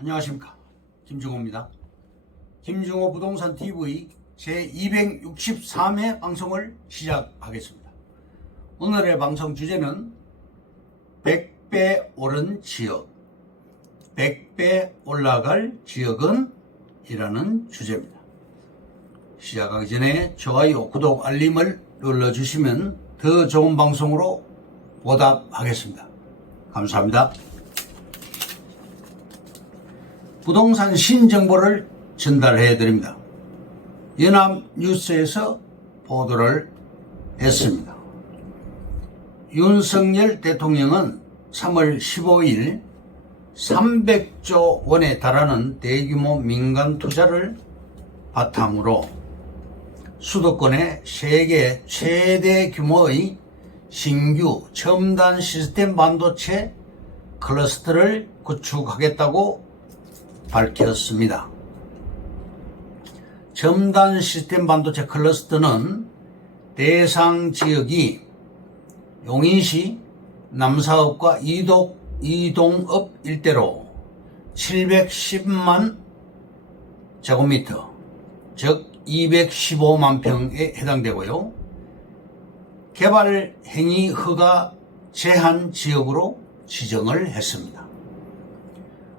안녕하십니까, 김중호입니다. 김중호 부동산 TV 제263회 방송을 시작하겠습니다. 오늘의 방송 주제는 100배 오른 지역, 100배 올라갈 지역은? 이라는 주제입니다. 시작하기 전에 좋아요, 구독, 알림을 눌러주시면 더 좋은 방송으로 보답하겠습니다. 감사합니다. 부동산 신정보를 전달해 드립니다. 연합뉴스에서 보도를 했습니다. 윤석열 대통령은 3월 15일 300조 원에 달하는 대규모 민간 투자를 바탕으로 수도권에 세계 최대 규모의 신규 첨단 시스템 반도체 클러스터를 구축하겠다고 밝혔습니다. 첨단 시스템 반도체 클러스터는 대상 지역이 용인시 남사읍과 이동읍 일대로 710만 제곱미터, 즉 215만 평에 해당되고요. 개발 행위 허가 제한 지역으로 지정을 했습니다.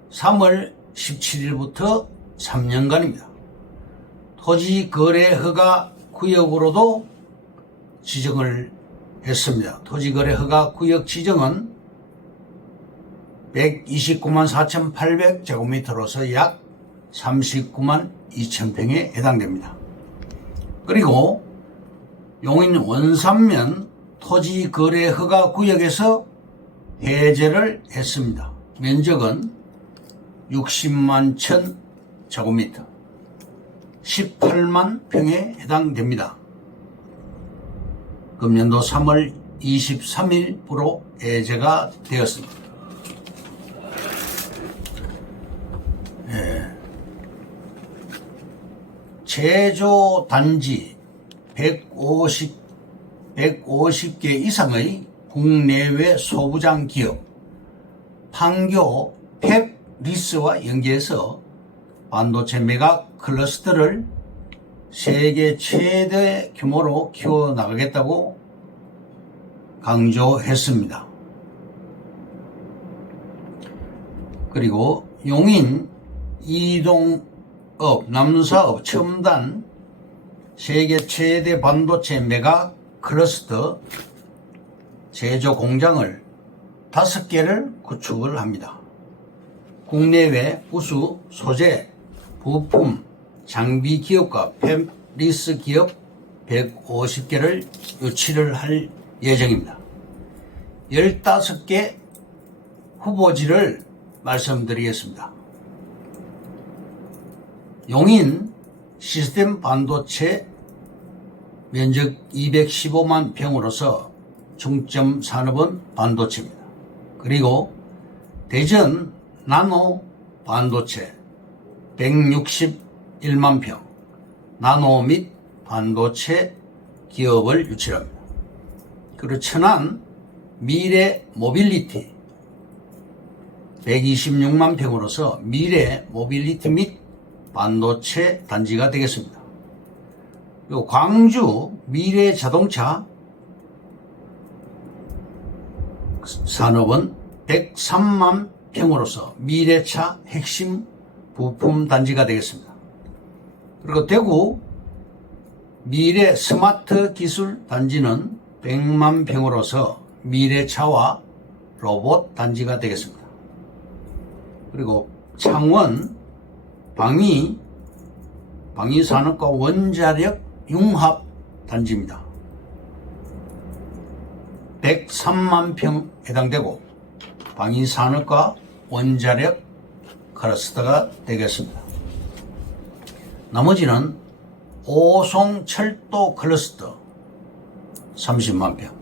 3월 17일부터 3년간입니다. 토지 거래 허가 구역으로도 지정을 했습니다. 토지 거래 허가 구역 지정은 129만 4,800 제곱미터로서 약 39만 2천 평에 해당됩니다. 그리고 용인 원산면 토지 거래 허가 구역에서 해제를 했습니다. 면적은 60만 1천 제곱미터, 18만 평에 해당됩니다. 금년도 3월 23일부로 해제가 되었습니다. 제조 단지 150개 이상의 국내외 소부장 기업 판교 펩리스와 연계해서 반도체 메가 클러스터를 세계 최대 규모로 키워나가겠다고 강조했습니다. 그리고 용인 이동읍 남사읍 첨단 세계 최대 반도체 메가 클러스터 제조 공장을 5개를 구축을 합니다. 국내외 우수 소재, 부품, 장비 기업과 펩리스 기업 150개를 유치를 할 예정입니다. 15개 후보지를 말씀드리겠습니다. 용인 시스템 반도체 면적 215만 평으로서 중점 산업은 반도체입니다. 그리고 대전 나노 반도체 161만 평, 나노 및 반도체 기업을 유치합니다. 그리고 천안 미래 모빌리티 126만 평으로서 미래 모빌리티 및 반도체 단지가 되겠습니다. 그리고 광주 미래 자동차 산업은 103만 평으로서 미래차 핵심 부품 단지가 되겠습니다. 그리고 대구 미래 스마트 기술 단지는 100만 평으로서 미래차와 로봇 단지가 되겠습니다. 그리고 창원 방위산업과 원자력 융합 단지입니다. 103만 평 해당되고 방위산업과 원자력 클러스터가 되겠습니다. 나머지는 오송철도 클러스터 30만 평,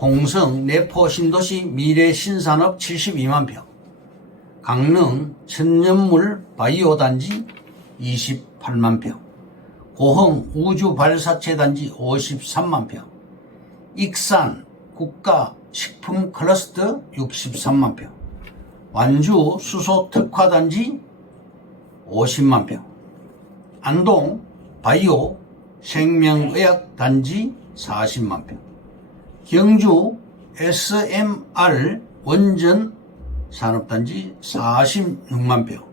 홍성 내포 신도시 미래 신산업 72만 평, 강릉 천연물 바이오 단지 28만 평, 고흥 우주 발사체 단지 53만 평, 익산 국가 식품 클러스터 63만 평, 완주 수소 특화단지 50만 평, 안동 바이오 생명의학 단지 40만 평, 경주 SMR 원전 산업단지 46만 평,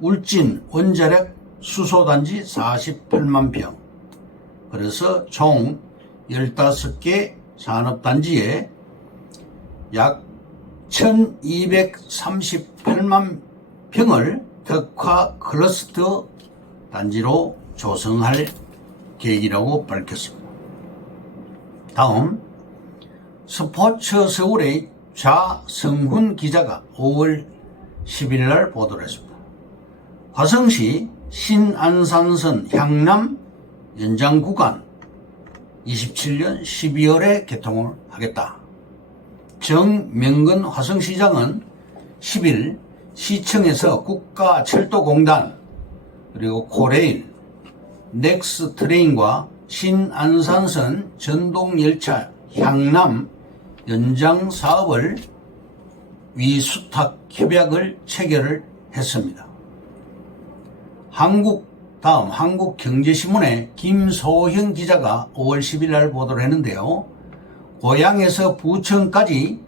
울진 원자력 수소단지 48만 평. 그래서 총 15개 산업단지에 약 1238만 평을 특화 클러스터 단지로 조성할 계획이라고 밝혔습니다. 다음 스포츠 서울의 좌성훈 기자가 5월 10일 날 보도를 했습니다. 화성시 신안산선 향남 연장 구간 27년 12월에 개통을 하겠다. 정명근 화성시장은 10일 시청에서 국가철도공단 그리고 코레일, 넥스트레인과 신안산선 전동열차 향남 연장 사업을 위수탁 협약을 체결을 했습니다. 한국경제신문의 김소형 기자가 5월 10일 날 보도를 했는데요. 고향에서 부천까지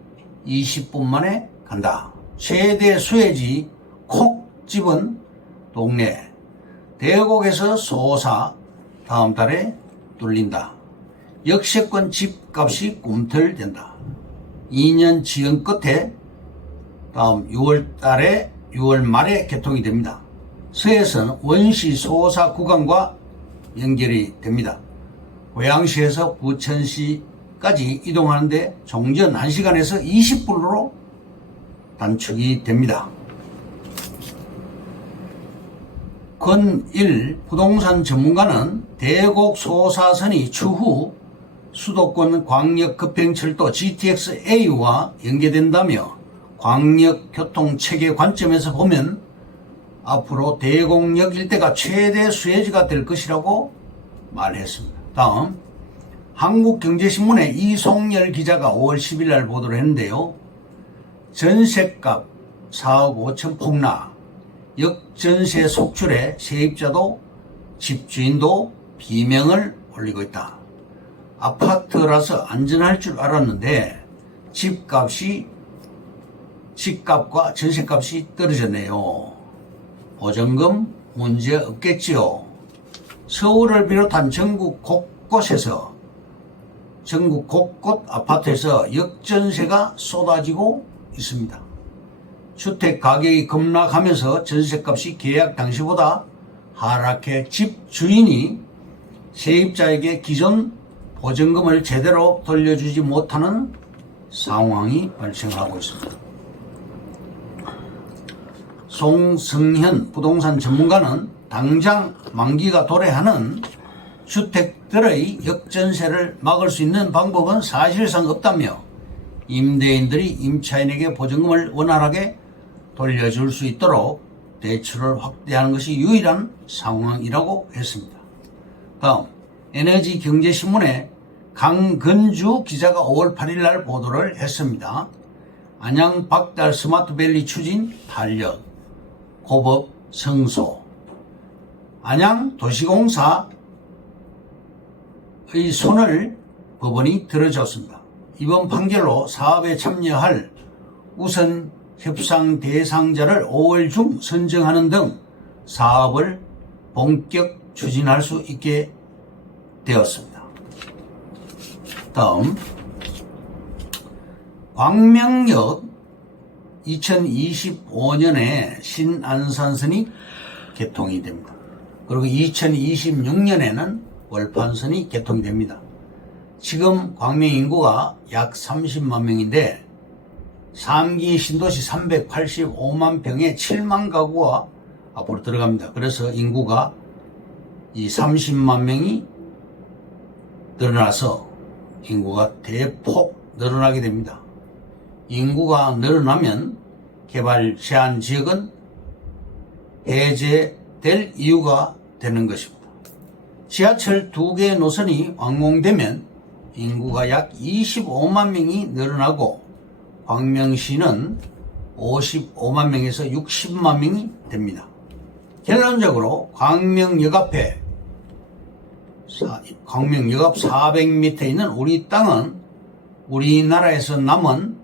20분 만에 간다. 최대 수혜지 콕 집은 동네. 대곡에서 소사 다음 달에 뚫린다. 역세권 집값이 꿈틀댄다. 2년 지연 끝에 다음 6월 말에 개통이 됩니다. 서해선 원시 소사 구간과 연결이 됩니다. 고양시에서 부천시까지 이동하는데 종전 1시간에서 20분으로 단축이 됩니다. 권일 부동산 전문가는 대곡 소사선이 추후 수도권 광역급행철도 GTX-A와 연계된다며 광역교통체계 관점에서 보면 앞으로 대곡역 일대가 최대 수혜지가 될 것이라고 말했습니다. 다음 한국경제신문의 이송열 기자가 5월 10일 날 보도를 했는데요. 전셋값 4억 5천 폭락, 역전세 속출에 세입자도 집주인도 비명을 올리고 있다. 아파트라서 안전할 줄 알았는데 집값과 전셋값이 떨어졌네요. 보전금 문제 없겠지요. 서울을 비롯한 전국 곳곳 아파트에서 역전세가 쏟아지고 있습니다. 주택 가격이 급락하면서 전셋값이 계약 당시보다 하락해 집주인이 세입자에게 기존 보전금을 제대로 돌려주지 못하는 상황이 발생하고 있습니다. 송승현 부동산 전문가는 당장 만기가 도래하는 주택들의 역전세를 막을 수 있는 방법은 사실상 없다며 임대인들이 임차인에게 보증금을 원활하게 돌려줄 수 있도록 대출을 확대하는 것이 유일한 상황이라고 했습니다. 다음 에너지경제신문의 강근주 기자가 5월 8일 날 보도를 했습니다. 안양 박달 스마트밸리 추진 탄력, 고법 성소. 안양 도시공사의 손을 법원이 들어줬습니다. 이번 판결로 사업에 참여할 우선 협상 대상자를 5월 중 선정하는 등 사업을 본격 추진할 수 있게 되었습니다. 다음 광명역 2025년에 신안산선이 개통이 됩니다. 그리고 2026년에는 월판선이 개통이 됩니다. 지금 광명 인구가 약 30만 명인데 3기 신도시 385만 평에 7만 가구가 앞으로 들어갑니다. 그래서 인구가 이 30만 명이 늘어나서 인구가 대폭 늘어나게 됩니다. 인구가 늘어나면 개발 제한 지역은 해제될 이유가 되는 것입니다. 지하철 2개 노선이 완공되면 인구가 약 25만 명이 늘어나고 광명시는 55만 명에서 60만 명이 됩니다. 결론적으로 광명역 앞 400m 있는 우리 땅은 우리나라에서 남은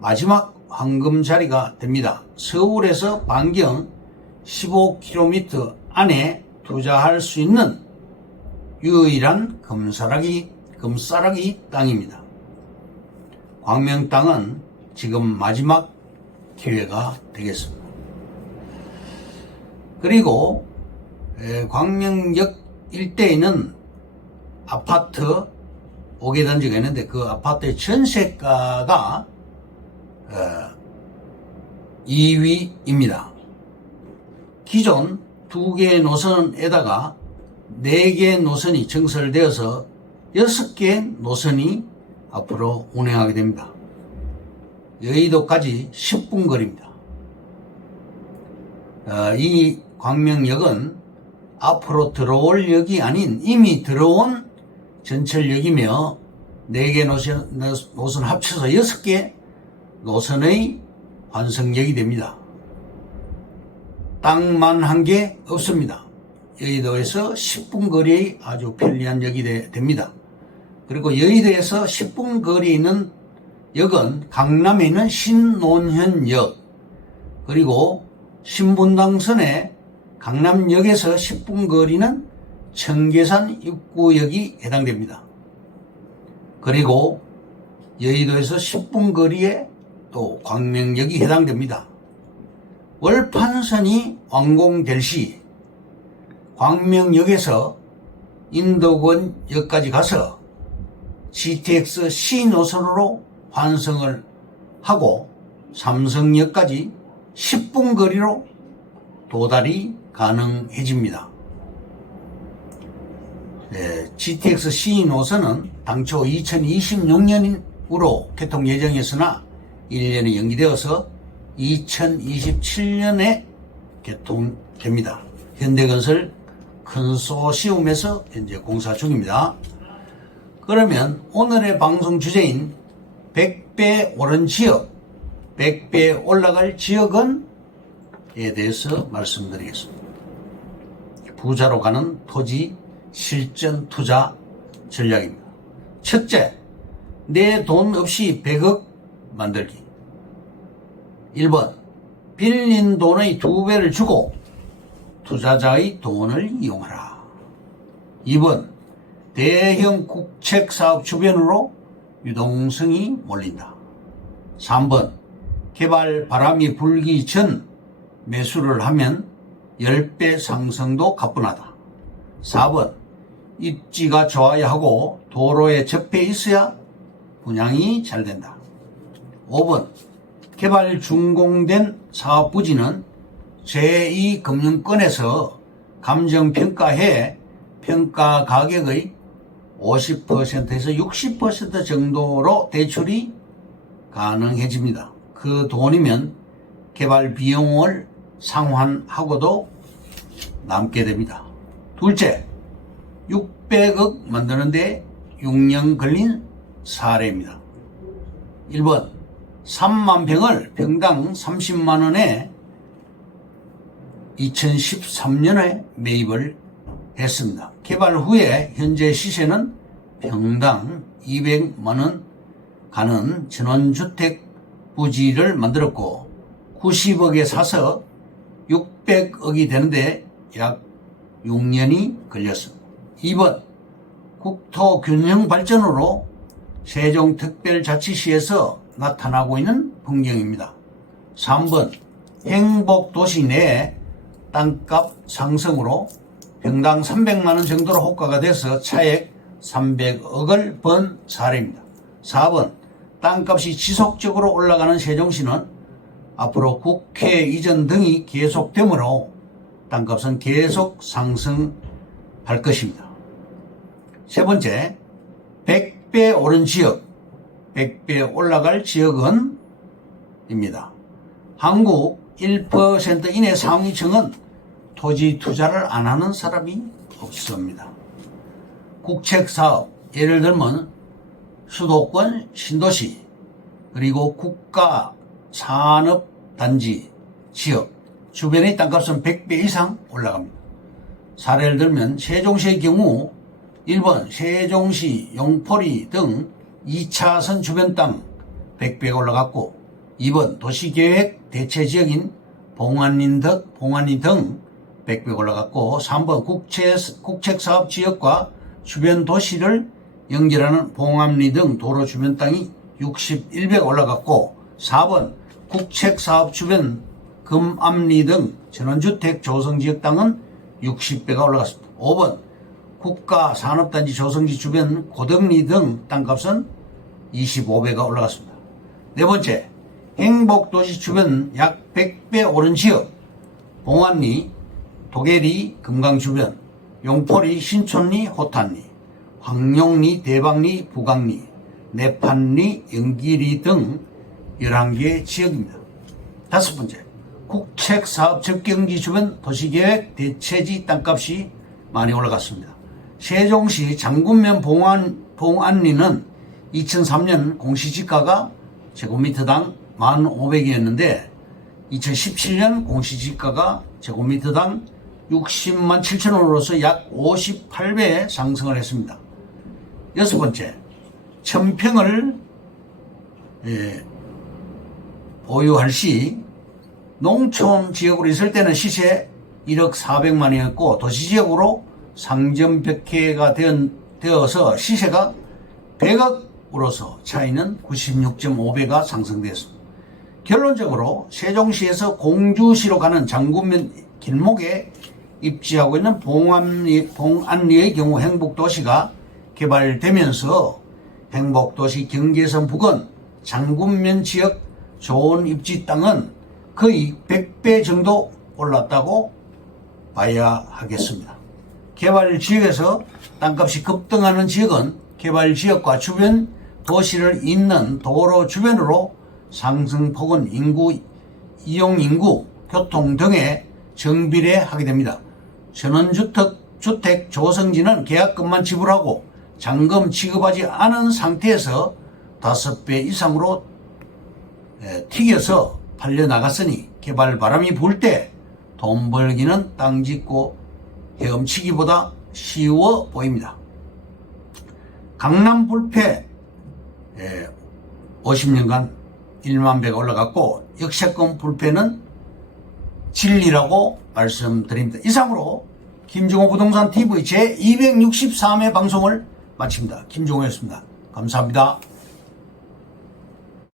마지막 황금자리가 됩니다. 서울에서 반경 15km 안에 투자할 수 있는 유일한 금싸라기 땅입니다. 광명 땅은 지금 마지막 기회가 되겠습니다. 그리고 광명역 일대에 있는 아파트 오게 된 적이 있는데 그 아파트의 전세가가 2위입니다. 기존 2개의 노선에다가 4개의 노선이 증설되어서 6개의 노선이 앞으로 운행하게 됩니다. 여의도까지 10분 거리입니다. 이 광명역은 앞으로 들어올 역이 아닌 이미 들어온 전철역이며 4개 노선 합쳐서 6개 노선의 환승역이 됩니다. 땅만 한 개 없습니다. 여의도에서 10분 거리의 아주 편리한 역이 됩니다. 그리고 여의도에서 10분 거리에 있는 역은 강남에 있는 신논현역, 그리고 신분당선의 강남역에서 10분 거리는 청계산 입구역이 해당됩니다. 그리고 여의도에서 10분 거리에 또 광명역이 해당됩니다. 월판선이 완공될 시 광명역에서 인덕원역까지 가서 GTX C 노선으로 환승을 하고 삼성역까지 10분 거리로 도달이 가능해집니다. GTX C 노선은 당초 2026년으로 개통 예정이었으나 1년이 연기되어서 2027년에 개통됩니다. 현대건설 컨소시엄에서 현재 공사 중입니다. 그러면 오늘의 방송 주제인 100배 오른 지역, 100배 올라갈 지역은 에 대해서 말씀드리겠습니다. 부자로 가는 토지 실전 투자 전략입니다. 첫째, 내 돈 없이 100억 만들기. 1번, 빌린 돈의 2배를 주고 투자자의 돈을 이용하라. 2번, 대형 국책사업 주변으로 유동성이 몰린다. 3번, 개발 바람이 불기 전 매수를 하면 10배 상승도 가뿐하다. 4번, 입지가 좋아야 하고 도로에 접해 있어야 분양이 잘 된다. 5번, 개발 준공된 사업 부지는 제2금융권에서 감정평가해 평가 가격의 50%에서 60% 정도로 대출이 가능해집니다. 그 돈이면 개발 비용을 상환하고도 남게 됩니다. 둘째, 600억 만드는데 6년 걸린 사례입니다. 1번, 3만 평을 평당 30만 원에 2013년에 매입을 했습니다. 개발 후에 현재 시세는 평당 200만 원 가는 전원주택 부지를 만들었고 90억에 사서 600억이 되는데 약 6년이 걸렸습니다. 2번, 국토균형 발전으로 세종특별자치시에서 나타나고 있는 풍경입니다. 3번, 행복도시 내 땅값 상승으로 평당 300만원 정도로 호가가 돼서 차액 300억을 번 사례입니다. 4번, 땅값이 지속적으로 올라가는 세종시는 앞으로 국회 이전 등이 계속되므로 땅값은 계속 상승할 것입니다. 세 번째, 100배 오른 지역, 100배 올라갈 지역은 입니다. 한국 1% 이내 상위층은 토지 투자를 안 하는 사람이 없습니다. 국책사업, 예를 들면 수도권 신도시, 그리고 국가 산업단지 지역, 주변의 땅값은 100배 이상 올라갑니다. 사례를 들면 세종시의 경우 1번 세종시 용포리 등 2차선 주변 땅 100배가 올라갔고 2번 도시계획 대체지역인 봉안리 등 100배가 올라갔고 3번 국책사업지역과 주변 도시를 연결하는 봉암리 등 도로 주변 땅이 61배가 올라갔고 4번 국책사업 주변 금암리 등 전원주택 조성지역 땅은 60배가 올라갔습니다. 5번 국가산업단지 조성지 주변 고덕리 등 땅값은 25배가 올라갔습니다. 네 번째, 행복도시 주변 약 100배 오른 지역 봉안리, 도계리, 금강 주변, 용포리, 신촌리, 호탄리, 황룡리, 대방리, 부강리, 내판리, 연기리 등 11개의 지역입니다. 다섯 번째, 국책사업 접경지 주변 도시계획 대체지 땅값이 많이 올라갔습니다. 세종시 장군면 봉안리는 2003년 공시지가가 제곱미터당 1,500이었는데 2017년 공시지가가 제곱미터당 60만 7천 원으로서 약 58배 상승을 했습니다. 여섯 번째, 천평을 보유할 시 농촌 지역으로 있을 때는 시세 1억 400만 원이었고 도시지역으로 상점벽해가 되어서 시세가 100억으로서 차이는 96.5배가 상승되었습니다. 결론적으로 세종시에서 공주시로 가는 장군면 길목에 입지하고 있는 봉안리의 경우 행복도시가 개발되면서 행복도시 경계선 부근 장군면 지역 좋은 입지 땅은 거의 100배 정도 올랐다고 봐야 하겠습니다. 개발지역에서 땅값이 급등하는 지역은 개발지역과 주변 도시를 잇는 도로 주변으로 상승폭은 이용인구, 교통 등에 정비례하게 됩니다. 전원주택 조성지는 계약금만 지불하고 잔금 지급하지 않은 상태에서 5배 이상으로 튀겨서 팔려나갔으니 개발 바람이 불 때 돈 벌기는 땅 짓고 헤엄치기보다 쉬워 보입니다. 강남 불패 50년간 1만 배가 올라갔고 역세권 불패는 진리라고 말씀드립니다. 이상으로 김종호 부동산 TV 제263회 방송을 마칩니다. 김종호였습니다. 감사합니다.